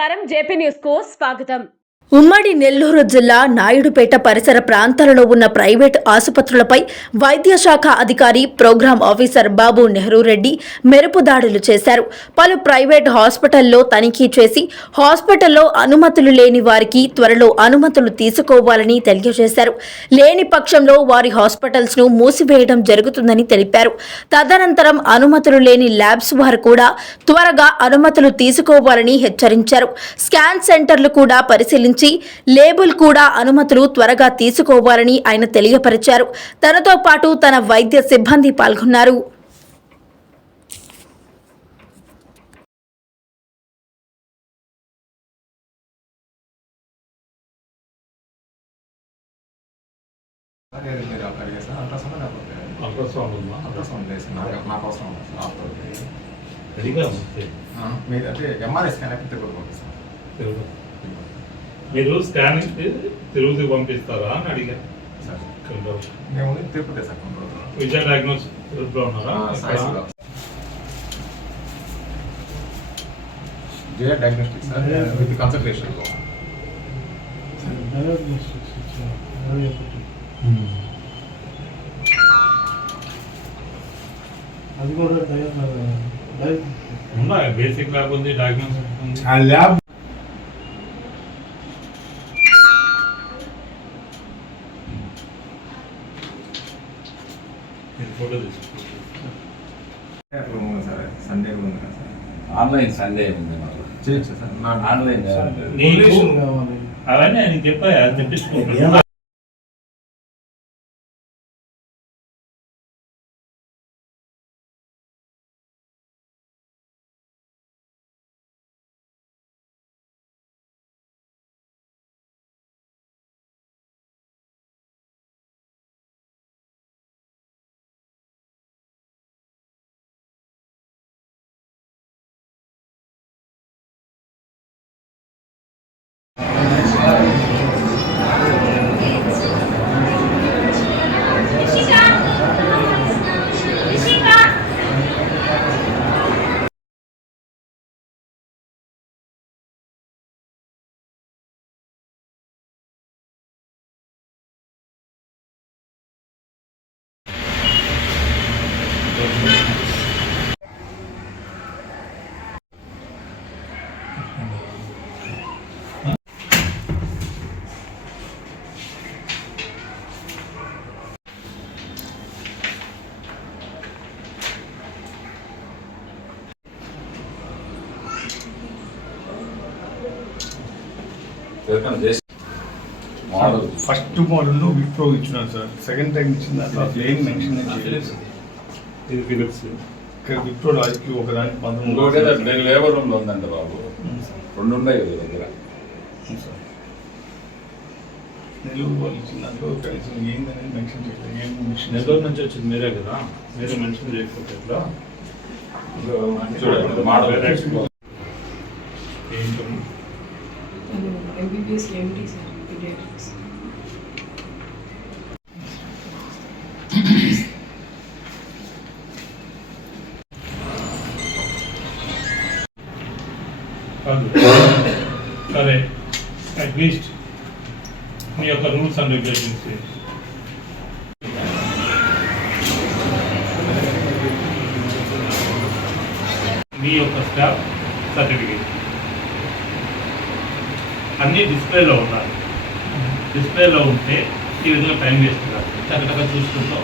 నమస్కారం JP news కు స్వాగతం ఉమ్మడి నెల్లూరు జిల్లా నాయుడుపేట పరిసర ప్రాంతాలలో ఉన్న ప్రైవేట్ ఆసుపత్రులపై వైద్య శాఖ అధికారి ప్రోగ్రాం ఆఫీసర్ బాబు నెహ్రూ రెడ్డి మెరుపు దాడులు చేశారు. పలు ప్రైవేట్ హాస్పిటల్లో తనిఖీ చేసి హాస్పిటల్లో అనుమతులు లేని వారికి త్వరలో అనుమతులు తీసుకోవాలని తెలియజేశారు. లేని పక్షంలో వారి హాస్పిటల్స్ను మూసివేయడం జరుగుతుందని తెలిపారు. తదనంతరం అనుమతులు లేని ల్యాబ్స్ వారు కూడా త్వరగా అనుమతులు తీసుకోవాలని హెచ్చరించారు. స్కాన్ సెంటర్లు కూడా పరిశీలించి లేబుల్ కూడా అనుమతులు త్వరగా తీసుకోవాలని ఆయన తెలియపరిచారు. తనతో పాటు తన వైద్య సిబ్బంది పాల్గొన్నారు. అదే మీరు అక్కడ చేస్తారు అల్ట్రాసౌండ్ లేకపోతే అల్ట్రాసౌండ్ ఉందా అల్ట్రాసౌండ్ చేసి నాకు నాకు అవసరం ఉంది సార్ రెడీగా ఉంది ఎంఆర్ఐ స్కాన్ అయితే తెలుగు. మీరు స్కానింగ్ తిరుగుతూ పంపిస్తారా అని అడిగా సార్ కొందరు. మేము ఉంది తిరుపతి సార్ కొన్ని రోజులు విజయ డయాగ్నోస్ లో ఉన్నారా సాయిస్లో Jaya diagnostic sir with consultation అది కూడా దయ- దయ- ఉందా బేసిక్ ల్యాబ్ ఉంది డయాగ్నోస్ ఉంది ఆ ల్యాబ్ మీరు ఫోటో తీసుకుంటారు అట్లా ఉంది సార్ సండే కూడా ఉంది కదా సార్ ఆన్లైన్ సండే ఉంది మాకు చేయొచ్చు సార్ నా ఆన్లైన్ నీకు పొల్యూషన్ కావాలి అవన్నీ ఆయన చెప్పా తెప్పించుకుంటాను చేసి మోడల్ ఫస్ట్ మోడల్ విప్రో ఇచ్చినారు సార్. సెకండ్ టైం ఇచ్చిన దాంట్లో అసలు ఏం మెన్షన్ చేయలేదు ఇది ఫిలిప్స్ ఇక్కడ విప్రో రాజుకి ఒక దానికి ఇంకోటి ఏదో పంతొమ్మిది నేను లేబర్ రూమ్లో ఉందంట బాబు. రెండు ఉన్నాయి కదా దగ్గర. నెల్లూరు వాళ్ళు ఇచ్చిన దాంట్లో కనీసం ఏందనేది మెన్షన్ చేయలేదు. ఏం మెన్షన్ నెల్లూరు నుంచి వచ్చింది మీరే కదా? మీరు మెన్షన్ చేయకపోతే ఎట్లా? చూడండి మోడల్ ఏంటో? ఎంబీబీఎస్ ఎండి సార్ పీడియాట్రిక్స్ కాదు సరే అట్లీస్ట్ మీ యొక్క రూల్స్ అండ్ రెగ్యులేషన్స్ మీ యొక్క స్టాఫ్ సర్టిఫికేట్ అన్నీ డిస్ప్లేలో ఉండాలి. డిస్ప్లేలో ఉంటే ఈ విధంగా టైం వేస్తున్నారు కాదు. చక్కగా చూసుకుంటాం